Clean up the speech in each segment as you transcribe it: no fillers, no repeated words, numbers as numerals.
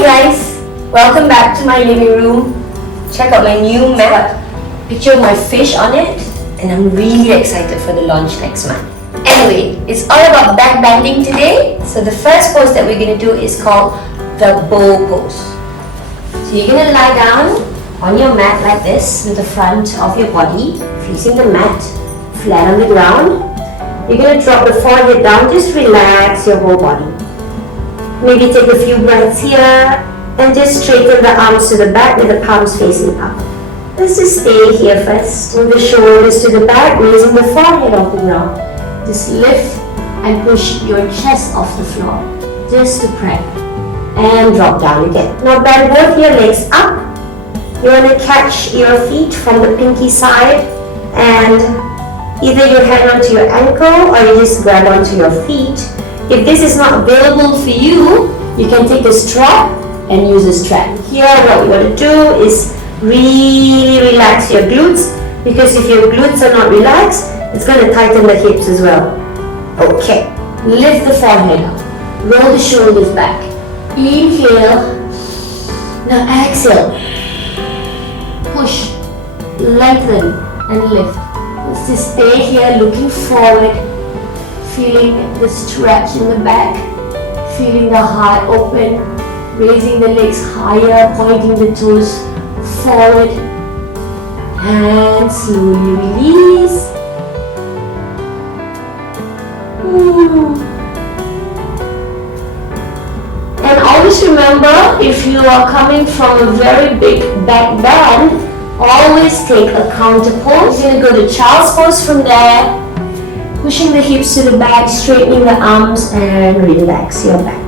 Hi guys, welcome back to my living room. Check out my new mat. Picture of my fish on it, and I'm really excited for the launch next month. Anyway, it's all about back bending today. So the first pose that we're going to do is called the bow pose. So you're going to lie down on your mat like this with the front of your body facing the mat, flat on the ground. You're going to drop the forehead down, just relax your whole body. Maybe take a few breaths here and just straighten the arms to the back with the palms facing up. Let's just stay here first. Move the shoulders to the back, raising the forehead off the ground. Just lift and push your chest off the floor. Just to prep. And drop down again. Now bend both your legs up. You want to catch your feet from the pinky side and either you hang onto your ankle or you just grab onto your feet. If this is not available for you, you can take a strap and use a strap. Here what you want to do is really relax your glutes, because if your glutes are not relaxed, it's going to tighten the hips as well. Okay, lift the forehead up, roll the shoulders back, inhale, now exhale, push, lengthen and lift. Let's just stay here looking forward, feeling the stretch in the back, feeling the heart open, raising the legs higher, pointing the toes forward, and slowly release. And always remember, if you are coming from a very big back bend, always take a counter pose. You're going to go to child's pose from there, pushing the hips to the back, straightening the arms, and relax your back.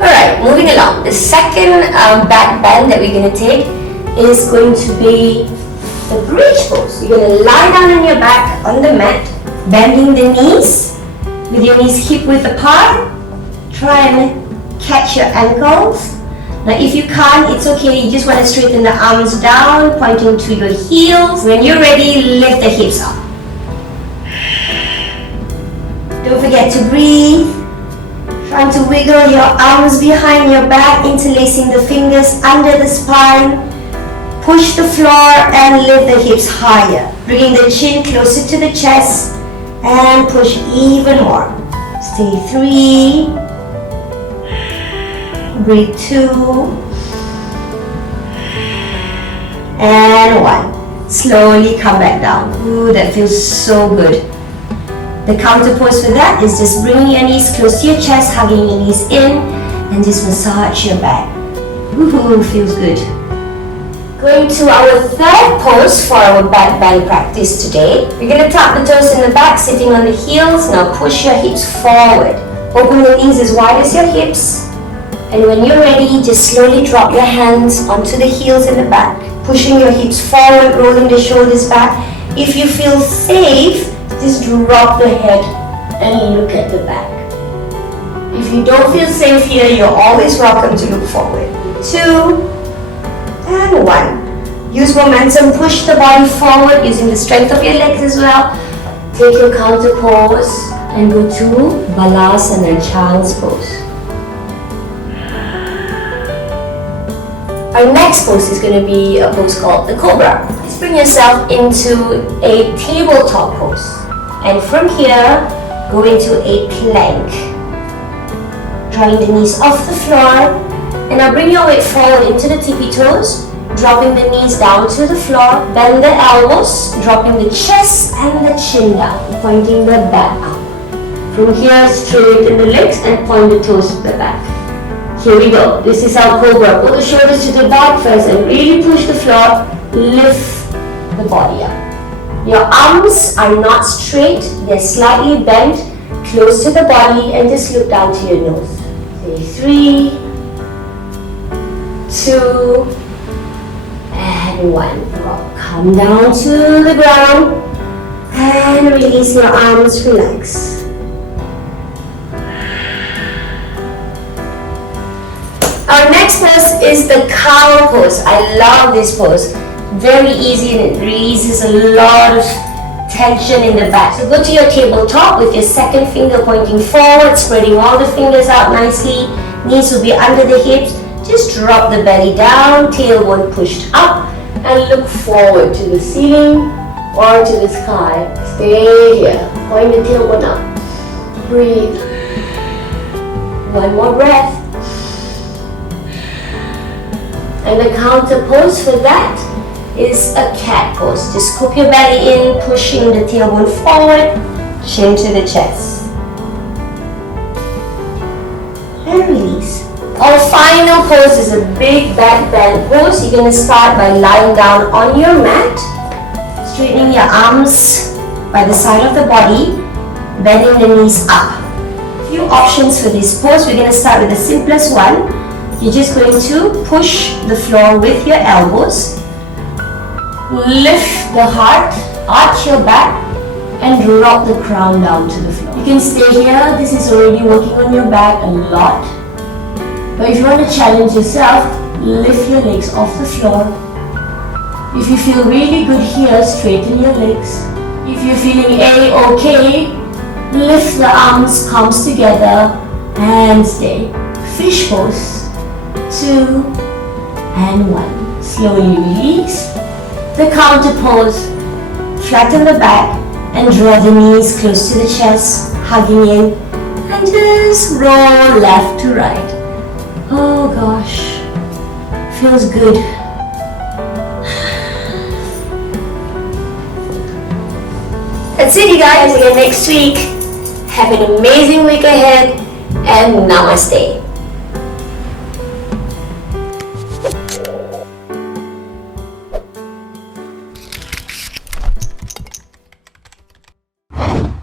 Alright, moving along. The second back bend that we're going to take is going to be the bridge pose. You're going to lie down on your back on the mat, bending the knees with your knees hip width apart. Try and catch your ankles. Now if you can't, it's okay, you just want to straighten the arms down, pointing to your heels. When you're ready, lift the hips up. Don't forget to breathe. Trying to wiggle your arms behind your back, interlacing the fingers under the spine. Push the floor and lift the hips higher, bringing the chin closer to the chest and push even more. Stay 3. Breathe 2 and 1. Slowly come back down. Ooh, that feels so good. The counter pose for that is just bringing your knees close to your chest, hugging your knees in, and just massage your back. Ooh, feels good. Going to our third pose for our back bend practice today. We're going to tap the toes in the back, sitting on the heels. Now push your hips forward. Open the knees as wide as your hips. And when you're ready, just slowly drop your hands onto the heels in the back, pushing your hips forward, rolling the shoulders back. If you feel safe, just drop the head and look at the back. If you don't feel safe here, you're always welcome to look forward. 2 and 1. Use momentum, push the body forward using the strength of your legs as well. Take your counter pose and go to Balasana, child's pose. Our next pose is going to be a pose called the Cobra. Let's bring yourself into a tabletop pose. And from here, go into a plank. Drawing the knees off the floor. And now bring your weight forward into the tippy toes. Dropping the knees down to the floor. Bend the elbows. Dropping the chest and the chin down. Pointing the back up. From here, straighten the legs and point the toes to the back. Here we go. This is our Cobra. Pull the shoulders to the back first and really push the floor. Lift the body up. Your arms are not straight. They're slightly bent, close to the body, and just look down to your nose. Say 3, 2, and 1. Come down to the ground and release your arms. Relax. Our next pose is the Camel Pose. I love this pose. Very easy and it releases a lot of tension in the back. So go to your tabletop with your second finger pointing forward, spreading all the fingers out nicely. Knees will be under the hips. Just drop the belly down, tailbone pushed up, and look forward to the ceiling or to the sky. Stay here. Point the tailbone up. Breathe. One more breath. And the counter pose for that is a cat pose. Just scoop your belly in, pushing the tailbone forward, chin to the chest. And release. Our final pose is a big back bend pose. You're going to start by lying down on your mat, straightening your arms by the side of the body, bending the knees up. Few options for this pose. We're going to start with the simplest one. You're just going to push the floor with your elbows, lift the heart, arch your back, and drop the crown down to the floor. You can stay here. This is already working on your back a lot. But if you want to challenge yourself, lift your legs off the floor. If you feel really good here, straighten your legs. If you're feeling okay, lift the arms, palms together, and stay. Fish pose. 2 and 1. Slowly release. The counter pose. Flatten the back and draw the knees close to the chest, hugging in, and just roll left to right. Oh gosh, feels good. That's it, you guys. Again next week. Have an amazing week ahead, and namaste.